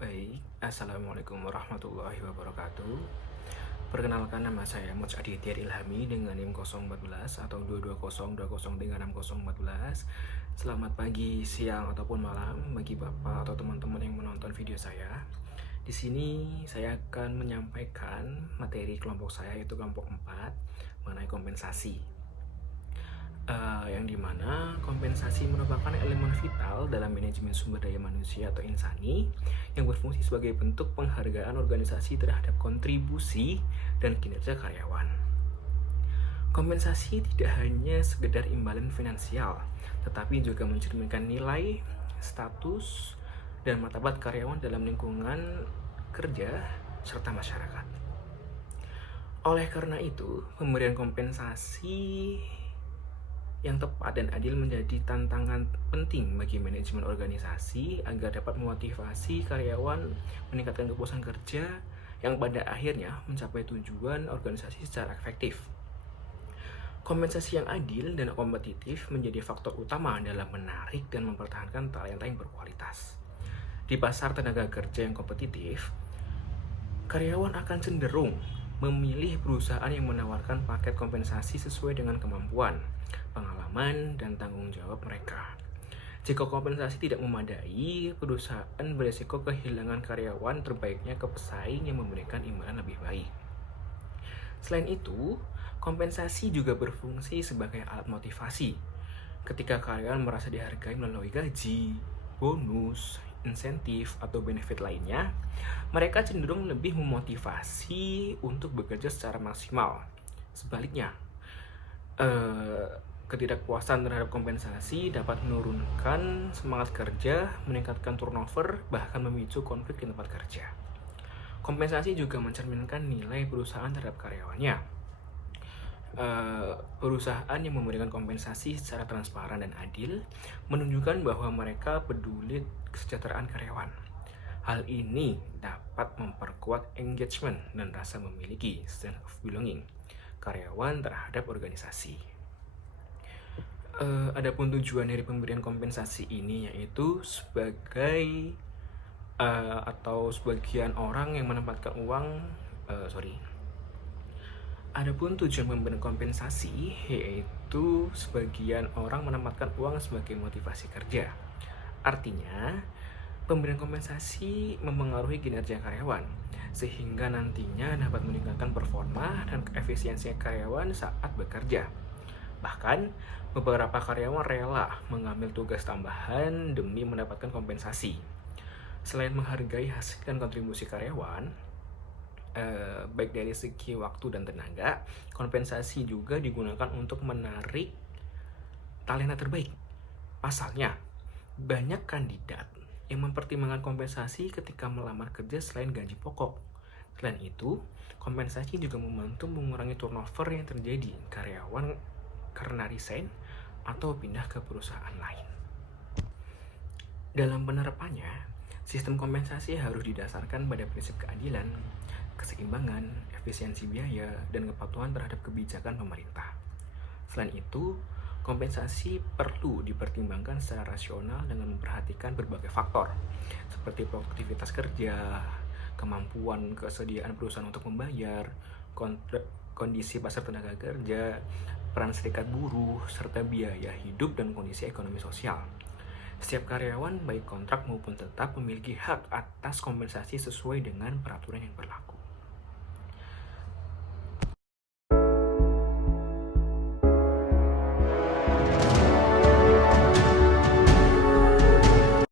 Baik, Assalamualaikum warahmatullahi wabarakatuh. Perkenalkan, nama saya Muj Aditya Ilhami dengan NIM 014 atau 22020306014. Selamat pagi, siang, ataupun malam bagi Bapak atau teman-teman yang menonton video saya. Di sini saya akan menyampaikan materi kelompok saya, yaitu kelompok 4, mengenai kompensasi. Yang dimana kompensasi merupakan elemen vital dalam manajemen sumber daya manusia atau insani yang berfungsi sebagai bentuk penghargaan organisasi terhadap kontribusi dan kinerja karyawan. Kompensasi tidak hanya sekedar imbalan finansial, tetapi juga mencerminkan nilai, status, dan martabat karyawan dalam lingkungan kerja serta masyarakat. Oleh karena itu, pemberian kompensasi yang tepat dan adil menjadi tantangan penting bagi manajemen organisasi agar dapat memotivasi karyawan meningkatkan kepuasan kerja yang pada akhirnya mencapai tujuan organisasi secara efektif. Kompensasi yang adil dan kompetitif menjadi faktor utama dalam menarik dan mempertahankan talenta yang berkualitas. Di pasar tenaga kerja yang kompetitif, karyawan akan cenderung memilih perusahaan yang menawarkan paket kompensasi sesuai dengan kemampuan, pengalaman, dan tanggung jawab mereka. Jika kompensasi tidak memadai, perusahaan beresiko kehilangan karyawan terbaiknya ke pesaing yang memberikan imbalan lebih baik. Selain itu, kompensasi juga berfungsi sebagai alat motivasi. Ketika karyawan merasa dihargai melalui gaji, bonus, insentif, atau benefit lainnya, mereka cenderung lebih memotivasi untuk bekerja secara maksimal. Sebaliknya, ketidakpuasan terhadap kompensasi dapat menurunkan semangat kerja, meningkatkan turnover, bahkan memicu konflik di tempat kerja. Kompensasi juga mencerminkan nilai perusahaan terhadap karyawannya. Perusahaan yang memberikan kompensasi secara transparan dan adil menunjukkan bahwa mereka peduli kesejahteraan karyawan. Hal ini dapat memperkuat engagement dan rasa memiliki sense of belonging karyawan terhadap organisasi. Adapun tujuan dari pemberian kompensasi ini yaitu sebagai atau sebagian orang yang menempatkan Adapun tujuan pemberian kompensasi yaitu sebagian orang menempatkan uang sebagai motivasi kerja. Artinya, pemberian kompensasi mempengaruhi kinerja karyawan, sehingga nantinya dapat meningkatkan performa dan efisiensi karyawan saat bekerja. Bahkan, beberapa karyawan rela mengambil tugas tambahan demi mendapatkan kompensasi. Selain menghargai hasil dan kontribusi karyawan, baik dari segi waktu dan tenaga, kompensasi juga digunakan untuk menarik talenta terbaik. Pasalnya, banyak kandidat yang mempertimbangkan kompensasi ketika melamar kerja selain gaji pokok. Selain itu, kompensasi juga membantu mengurangi turnover yang terjadi karyawan karena resign atau pindah ke perusahaan lain. Dalam penerapannya, sistem kompensasi harus didasarkan pada prinsip keadilan, keseimbangan, efisiensi biaya, dan kepatuhan terhadap kebijakan pemerintah. Selain itu, kompensasi perlu dipertimbangkan secara rasional dengan memperhatikan berbagai faktor, seperti produktivitas kerja, kemampuan kesediaan perusahaan untuk membayar, kondisi pasar tenaga kerja, peran serikat buruh, serta biaya hidup dan kondisi ekonomi sosial. Setiap karyawan, baik kontrak maupun tetap, memiliki hak atas kompensasi sesuai dengan peraturan yang berlaku.